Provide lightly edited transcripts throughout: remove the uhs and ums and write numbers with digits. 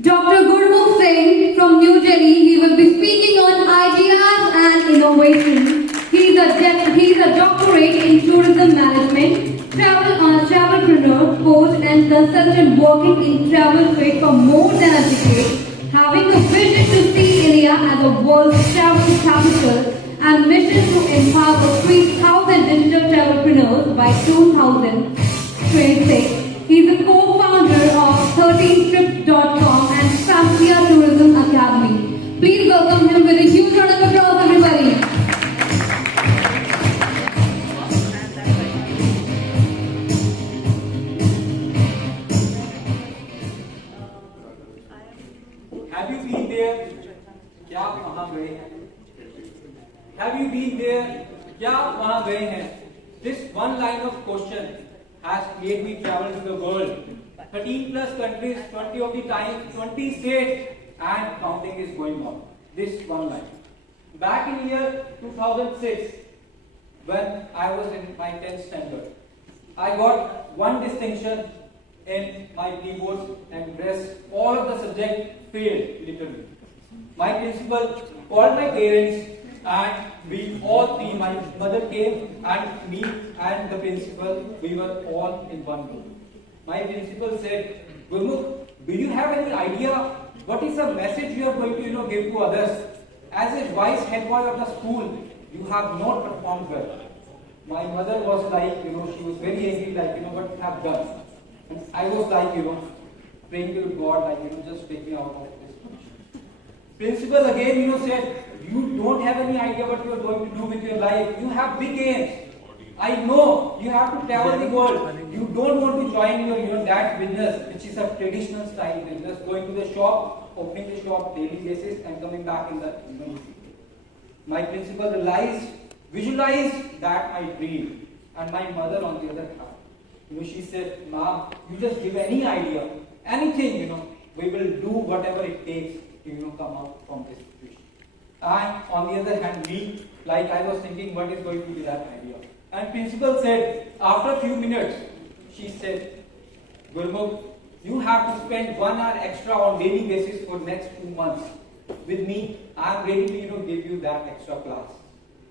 Dr. Gurmukh Singh from New Delhi, he will be speaking on ideas and innovation. He is a doctorate in tourism management, travelpreneur, coach and consultant working in travel trade for more than a decade, having a vision to see India as a world's travel capital and mission to empower 3,000 digital travelpreneurs by 2026. He is a co-founder of 13trips.com and Samkhya Tourism Academy. Please welcome him with a huge round of applause, everybody. Have you been there? क्या आप वहां गए हैं? Have you been there? क्या आप वहां गए हैं? This one line of question has made me travel to the world. 13 plus countries, 20 of the time, 20 states, and counting is going on. This one line. Back in year 2006, when I was in my 10th standard, I got one distinction in my keyboards and rest. All of the subjects failed, literally. My principal called my parents and we all three, my mother came and me and the principal, we were all in one room. My principal said, Gurmukh, do you have any idea what is the message you are going to give to others? As a vice head boy of the school, you have not performed well. My mother was like, she was very angry, like, what you have done. And I was like, praying to God, like, just take me out of this. Principal again, said, you don't have any idea what you are going to do with your life. You have big aims. I know you have to travel the world. You don't want to join your dad's business, which is a traditional style business, going to the shop, opening the shop daily basis and coming back in the evening. My principal visualized that I dream. And my mother on the other hand, she said, Mom, you just give any idea, anything, we will do whatever it takes to come out from this situation. And on the other hand, me, like I was thinking, what is going to be that idea? And principal said, after a few minutes, she said, Gurmukh, you have to spend 1 hour extra on daily basis for next 2 months. With me, I am ready to give you that extra class.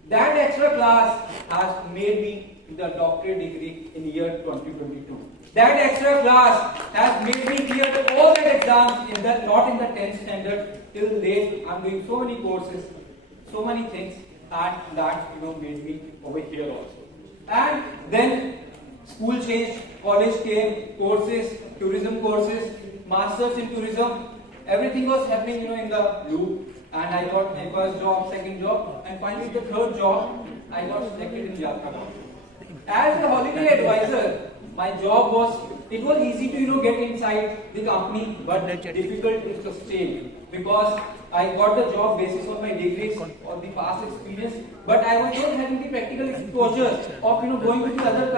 That extra class has made me the doctorate degree in year 2022. That extra class has made me clear all the exams not in the 10th standard. Till date, I am doing so many courses, so many things, and that made me over here also. And then school changed, college came, courses, tourism courses, masters in tourism. Everything was happening in the loop. And I got my first job, second job, and finally the third job, I got selected in Yatra. As a holiday advisor, my job was, it was easy to get inside the company, but difficult to sustain because I got the job basis on my degrees or the past experience, but I was not having the practical exposure of going to the other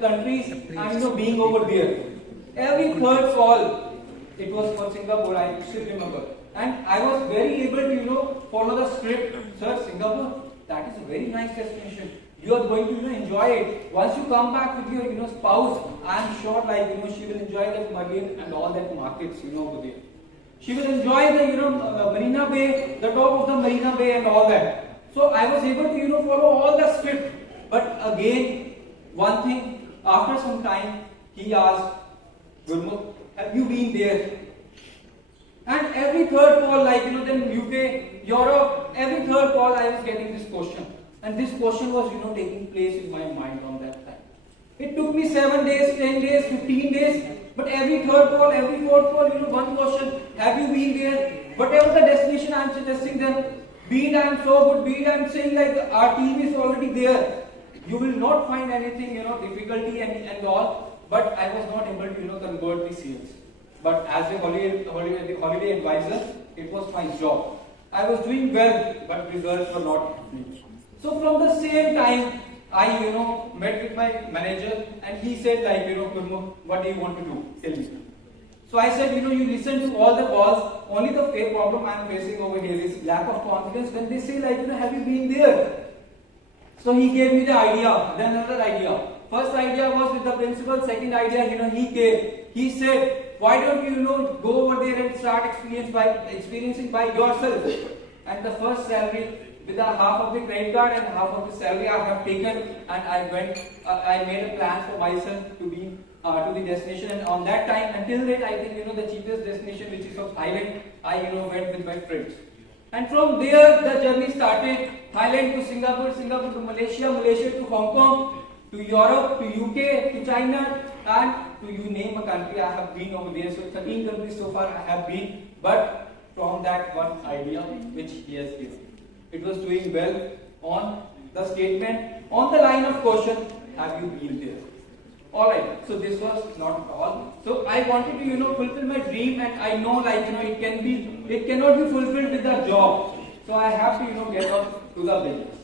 countries and being over there. Every third call, it was for Singapore, I still remember. And I was very able to follow the script. Sir, Singapore, that is a very nice destination. You are going to enjoy it. Once you come back with your spouse, I am sure she will enjoy that Marine and all that markets over there. She will enjoy the Marina Bay, the top of the Marina Bay and all that. So I was able to follow all the script. But again, one thing, after some time, he asked, Gurmukh, have you been there? And every third call, then UK, Europe, every third call I was getting this question. And this question was, taking place in my mind on that time. It took me 7 days, 10 days, 15 days, but every third call, every fourth call, one question, have you been there? Whatever the destination I am suggesting them, be it I am so good, be it I am saying our team is already there. You will not find anything, difficulty and all, but I was not able to, convert the sales. But as a holiday advisor, it was my job. I was doing well, but results were not happening. So from the same time, I met with my manager and he said Gurmukh, what do you want to do? Tell me. So I said, you listen to all the calls. Only the problem I am facing over here is lack of confidence when they say have you been there? So he gave me the idea, then another idea. First idea was with the principal, second idea, he came. He said, why don't you, go over there and start experiencing by yourself? And the first salary, with a half of the credit card and half of the salary I have taken, and I went, I made a plan for myself to be to the destination. And on that time, until then, I think the cheapest destination, which is of Thailand, I went with my friends. And from there, the journey started. Thailand to Singapore, Singapore to Malaysia, Malaysia to Hong Kong, to Europe, to UK, to China, and to you name a country, I have been over there. So 13 countries so far I have been. But from that one idea which he has given, it was doing well on the statement, on the line of question, have you been there? Alright, so this was not all. So I wanted to, fulfill my dream, and I know, it cannot be fulfilled with a job. So I have to, get up to the business.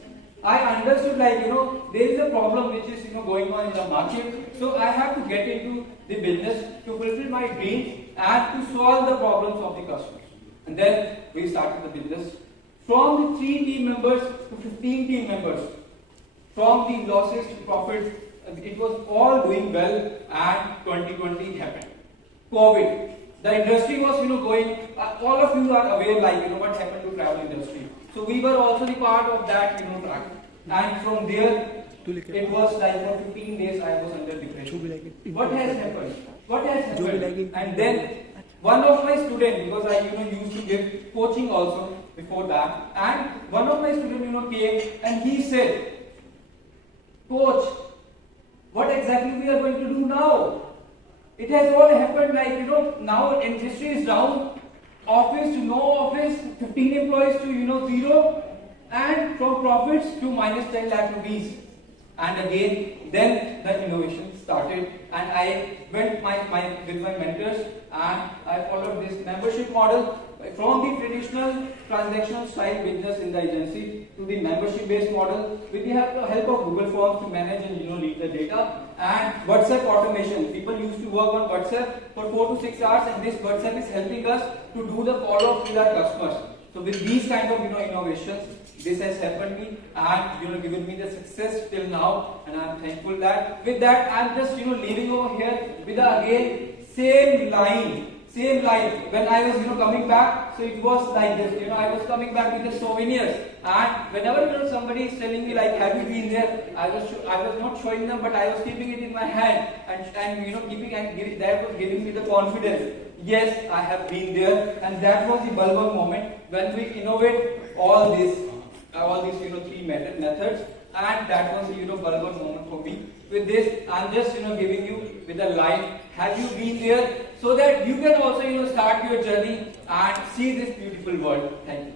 I understood, there is a problem which is, going on in the market. So I have to get into the business to fulfill my dream and to solve the problems of the customers. And then we started the business. From the 3 team members to 15 team members, from the losses to profits, it was all doing well, and 2020 happened. COVID. The industry was, going, all of you are aware, what happened to travel industry. So we were also the part of that, track. And from there, it was for 15 days I was under depression. What has happened? What has happened? And then one of my students, because I used to give coaching also before that, and one of my students came and he said, "Coach, what exactly we are going to do now? It has all happened now industry is down, office to no office, 15 employees to 0, and from profits to minus 10 lakh rupees." And again, then the innovation started, and I went with my mentors, and I followed this membership model from the traditional transactional style business in the agency to the membership based model with the help of Google Forms to manage and read the data, and WhatsApp automation. People used to work on WhatsApp for 4 to 6 hours, and this WhatsApp is helping us to do the follow-up with our customers. So with these kind of innovations, this has helped me and given me the success till now, and I'm thankful that. With that, I'm just leaving over here with again same line. When I was coming back, so it was like this. I was coming back with the souvenirs, and whenever somebody is telling me have you been there, I was not showing them, but I was keeping it in my hand and keeping and giving, that was giving me the confidence. Yes, I have been there, and that was the bulwark moment when we innovate all these 3 methods, and that was the bulwark moment for me. With this, I'm just giving you with a line, have you been there, so that you can also start your journey and see this beautiful world. Thank you.